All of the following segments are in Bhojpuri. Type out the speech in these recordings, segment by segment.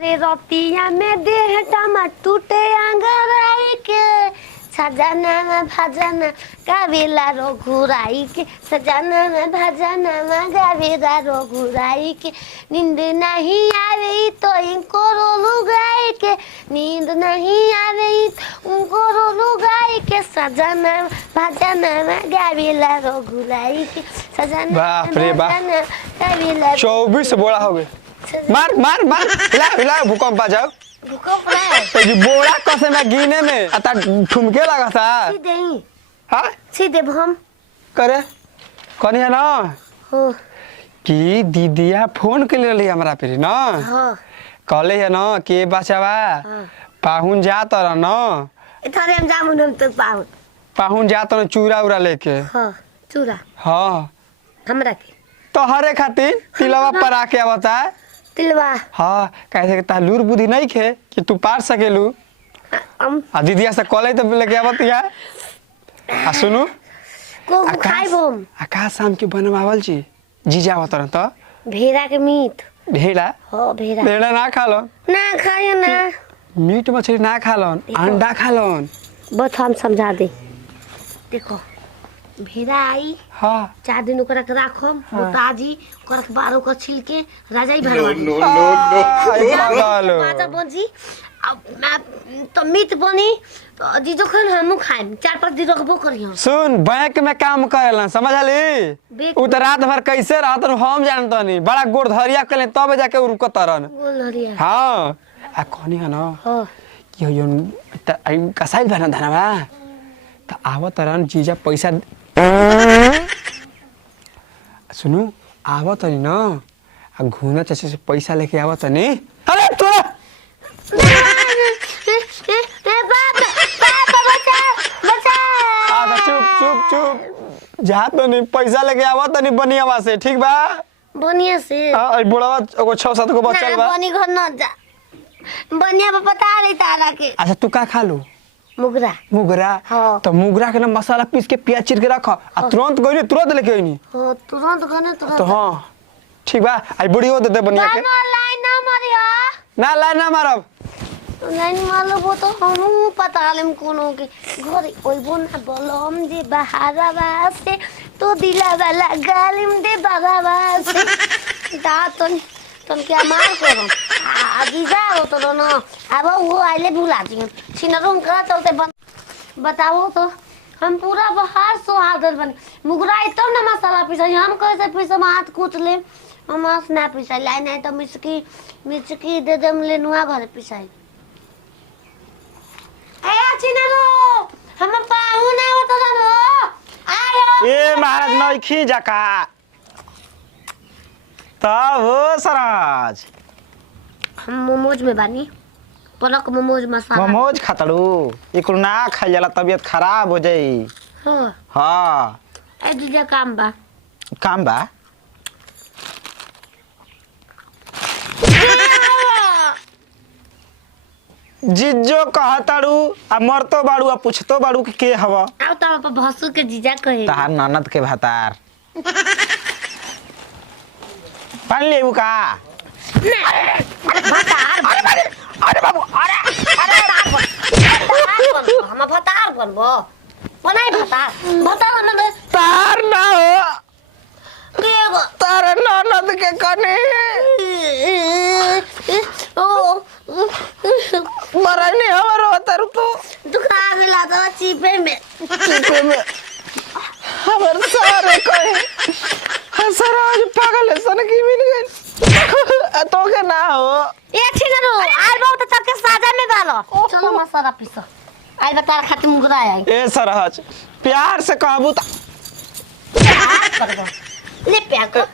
रे रोटिया में देह टमा टूटे अंगराई के सजना में भजना गावेला रघुराई के सजना में भजना में गावेला रघुराई के नींद नहीं आवे तो इनको लुगाई के नींद नहीं आवे उनको लुगाई के सजना भजना में गावेला रघुराई के सजना बाप रे बाप गावेला 24 बोला हो गए मार मार मार हिला हिला भूकंप आ जाओ भूकंप रहा तो जी बोरा कसे में गिने में अता ठुमके लगा था सीधे ही हां सीधे हम करे कनी है ना हो कि दीदिया फोन के ले हमरा पे ना हां कहले है ना के बचावा पाहुन जात र ना इधर हम जामुन हम तो पाहुन जात न चूरा उरा लेके हां चूरा हां हमरा के तोहरे खातिर तिलवा पर आके आवता तिलवा हां कैसे तालूर बुद्धि नहीं खे कि तू पार सकेलू हम आ दीदिया से कॉलेज तो लेके आवतिया आ सुनु को खाइबो आकाश शाम के बनवावल छी जीजा आवतरन त भेड़ा के मीट भेड़ा हो भेड़ा भेड़ा ना खालो ना खायो ना मीट मछली ना खालन अंडा खालन बस हम समझा दे देखो भेड़ा आई हां 4 दिन ओकरा के राखम मोताजी ओकरा के बारो को छिल के राजाई भरवा नो बाजा बजी अब तो मीट बनी तो जीजो खन हम खाइम 4-5 दिन रखबो करियो सुन बैंक में काम करेला समझली उ त रात भर कैसे रहत हम जानतनी बड़ा गोड़ धरिया कले तब जाके उ रुकतरन गोल हरिया हां आ कोनी है ना हां कि यो त आई कसाइल भना धनवा त आवतरन जीजा पैसा सुनु आवत नि न आ घुना चाचे से पैसा लेके आवत नि अरे तोरा आ चुप चुप चुप जा तो नहीं पैसा लेके आवत नि बनियावा से ठीक बा बनिया से हां बुढ़ावा एगो 6-7 को बचल बा बनी घर न जा बनिया बता रही तारा के अच्छा तू का खा लो मुगरा मुगरा हाँ। तो मुगरा के ना मसाला पीस के प्याज चीर के रख आ तुरंत गइनी तुरंत लेके आइनी हो तुरंत गने तो तुरंत हां ठीक बा आई बुढ़ियो दे दे बनिया के गानो लाइन ना मारिया ना ला ना मारब लाइन मारलो वो तो हम पता लेम कोनो के घर ओइ बोन बलम दे बहारा वासे तो दिला वाला गालिम दे बाबा वासे दातन तुम क्या मार करो आगे जाओ तो ना अब वो आइले भुला दिए सिनरों का चलते बताओ तो हम पूरा बाहर सुहादर बन मुगरा इतना ना मसाला पीसा हम कैसे पीसा हाथ कूच ले हम आस ना पीसा लाई नहीं तो मिर्ची दे दम ले नुआ घर पिसाई आया सिनरो हम पाहु ना हो तो ना आयो ए महाराज नइखी जका तब हो सराज हम मोमोज में बानी पलक मोमोज मसाला मोमोज खातड़ू इकुल ना खाई जाला तबीयत खराब हो जाई हां हां ए जीजा काम बा काम बा जिज्जो कहतड़ू आ मरतो बाड़ू आ पूछतो बाड़ू के हवा आओ तो आप भसु के जीजा कहे तहार ननद के भातार पानी लेबू का भतार अरे बाबू अरे हम भतार बनबो बनाई भतार भतार न तार ना हो के तार ननद के कने ओ मरने हमरो तर तो दुखा गेला तो चिपे में हमर सारे कहे हसराज पागल सन की मिल गई तो के ना हो ए छिनरो आल बहुत तक के साजा में डालो चलो मसाला पीसो आई बता खाती मुगरा आई ए सरहज प्यार से कहबू त प्यार कर दो ले प्यार कर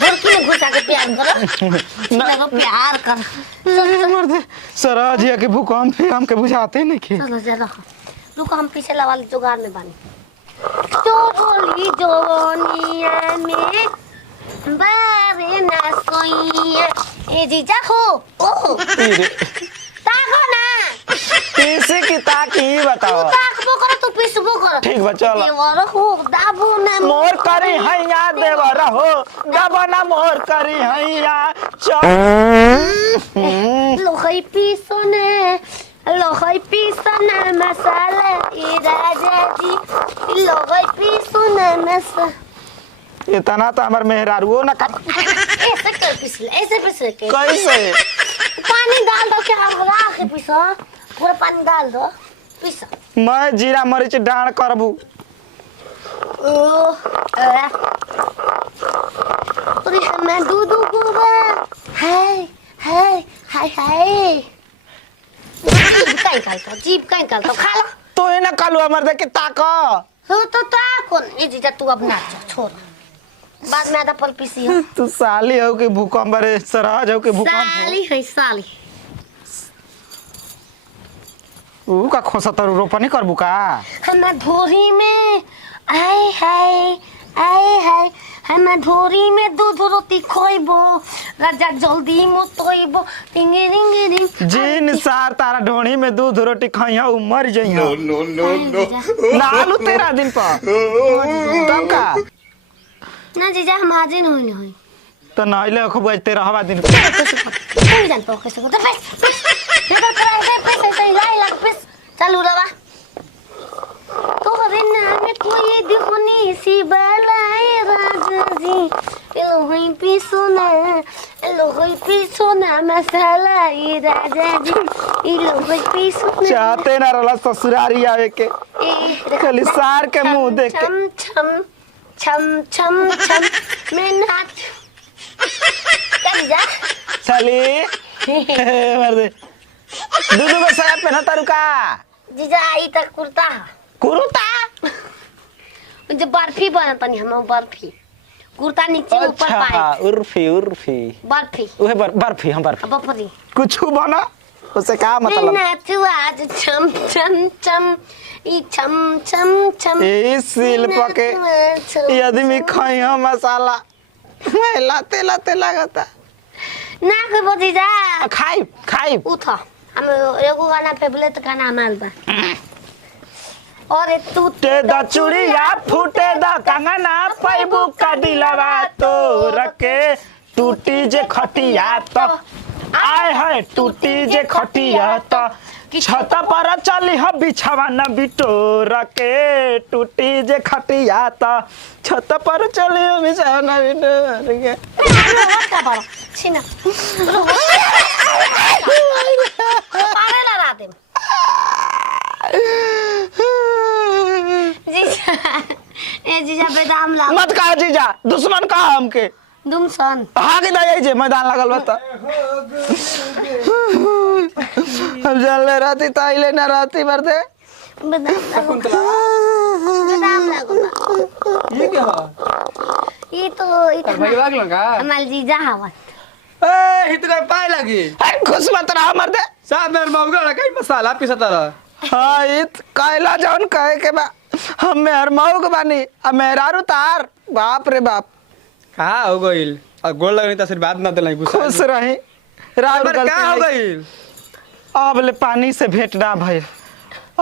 घर की में घुसा के प्यार करो ना प्यार कर मर्द सरहज के भूकंप फिर हमके बुझाते नहीं के चलो जरा रुको हम पीछे वाली जुगाड़ में बानी चोली जोनिया में बारे ना सोइया ए जीजा हो ओ ताको ना पीसे की ताकी बताओ ताकबो करो तू पीसबो देवर ठीक बा, चलो। देवर हो दाबू ना मोर करी हैया देवर हो दबना मोर करी हैया चल लोहई पीसने मसाला ई राजा जी लोहई पीसने मसाला इतना तो हमार मेहरारुओ ना कर ऐसे कर ऐसे पीस के कैसे पानी डाल दो क्या राख के पीसो पूरा पानी डाल दो पीसो मैं जीरा मरीच डाण करबू अरे मैं दूध गोबा हाय हाय हाय हाय जीप कहीं करता खा लो तो ही ना कालू हमार देख के ताका हो तो कौन ये जीजा तू अब नाच छोड़ बाद में आधा पल पीसी हो तू साली हो कि भूकंप रे सराज हो कि भूकंप साली है साली ऊ का खोसा तर रोपनी करबू का हम धोरी में आए हाय हम धोरी में दूध रोटी खोइबो राजा जल्दी मो तोइबो टिंग रिंग रिंग जिन सार तारा ढोणी में दूध रोटी खाइया उ मर जइया no, no, no. नालू तेरा दिन पर तब का ना जीजा हम आज ही नहीं होई तो नइले खूब तेरा हवा दिन तू जान तो कैसे होता बस ये तो तेरा ऐसे लाई लग बस चलू रवा तो रे नाम कोई दिखनी सी बलाए राजा जी लोहई पीसोना मसाला ई राजा जी लोहई पीसोना चाहते ना रहला ससुरारी आवे के खाली सार के मुंह देख के छम मैं नाच चल जा चली मर दे दूध को साया पहना तारू का जीजा आई तक कुर्ता कुरुता मुझे बर्फी बनतनी हम बर्फी कुर्ता नीचे ऊपर अच्छा पाए उर्फी बर्फी ओहे बर्फी हम बर्फी बर्फी कुछ बना उसे क्या मैं मतलब नाचू आज छम ए शिल्प के ये आदमी खाइया मसाला मैं लाते लगता ना को जीजा खाई उठा हम एगो गाना फेवरेट का नाम आल बा और टूटे द चूड़िया फूटे द कंगना पैबू का दिलवा तो रखे टूटी जे खटिया तो आय है टूटी जे खटिया तो छत पर चली ह बिछावा न बिटोर के टूटी जे खटिया तो छत पर चली ह बिछावा न बिटोर के का बड़ा छिना पारे ना राते जीजा ए जीजा बेदाम ला मत कहा जीजा दुश्मन कहा हमके दुमसन हाँ के दे जे मैदान लगल बता हम जान ले राती ताइले ना राती मरते बेदाम लागो ये क्या हो ये तो भाई लागल का हमार जीजा हवा ए हित का पाए लगी अरे खुश मत रहा मरते साहब मेरे मौगा का मसाला पीसता रहा हाँ इत कायला जौन कहे के बा हम मेहर मौग बानी आ मेहरारू तार बाप रे बाप कहाँ हो गईल और गोल लगनी तो आशीर्वाद ना दिलाई गुस्सा खुश रही रात पर क्या हो गईल अब ले पानी से भेंट ना भइल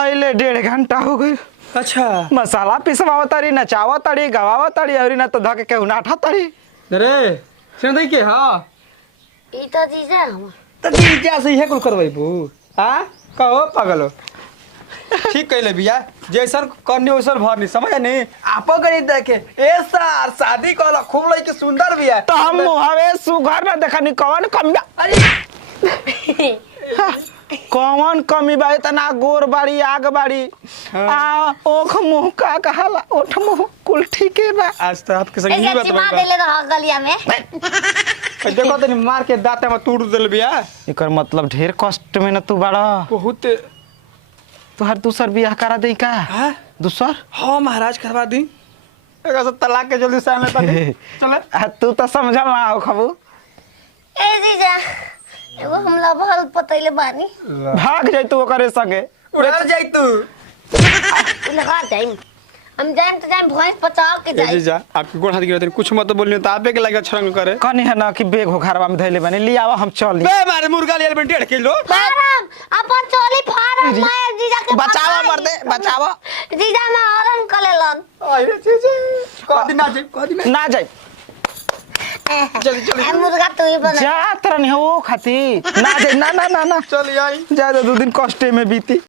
अइले 1.5 घंटा हो गई अच्छा मसाला पिसवाव तारी नचावा तारी गवावा तारी और ना तो धके के उनाठा तारी रे सुन दई के हां ये तो जीजा हवा तो दी क्या सही है कुल करवाई बू हां कहो पागलो ठीक कहले बिया जैसन करनी वैसन भरनी समझ नहीं आपो गणी देखे ए सार शादी कला खूब लई सुंदर बिया तो हम मुहावे सुघर ना देखनी कौन कमी अरे कौन कमी बा इतना गोर बाड़ी आग बाड़ी आ ओख मुंह का कहाला ओठ मुंह कुल ठीके बा आज तो आपके संग ऐसे बात चिपा देले रह गलिया में देखो तनी मार के दांत में तोड़ देल बिया एकर मतलब ढेर कष्ट में न तू बड़ा बहुत तोहर दूसर बियाह करा दे का हां दूसर हां महाराज करवा दी एका सब तलाक के जल्दी सामने पड़ी चले तू तो समझल ना हो खबू ए जीजा एगो हमला भल पतैले बानी भाग जाई तू ओकरे संगे उड़ार जाई तू लगा जाइम हम जाइम तो जाइम भैंस पचाव के ए जाइम जीजा आपके गोड़ हाथ गिरत कुछ मत बोलियो तो आपे के लगे छरंग करे कनी है ना कि बेग हो घरवा में धैले बने लियावा हम चल बे मारे मुर्गा ले 1.5 किलो बाराम अपन हमर चोली फाड़ मैं जीजा के बचावा मर्दे बचावा जीजा में हरण कलेलन अरे जीजा कह दिन ना जाए चल ए मुर्गा तू ही बना जा तरह नहीं हो खाती ना जाए ना ना ना ना चल आई जा 2 दिन कष्टे में बीती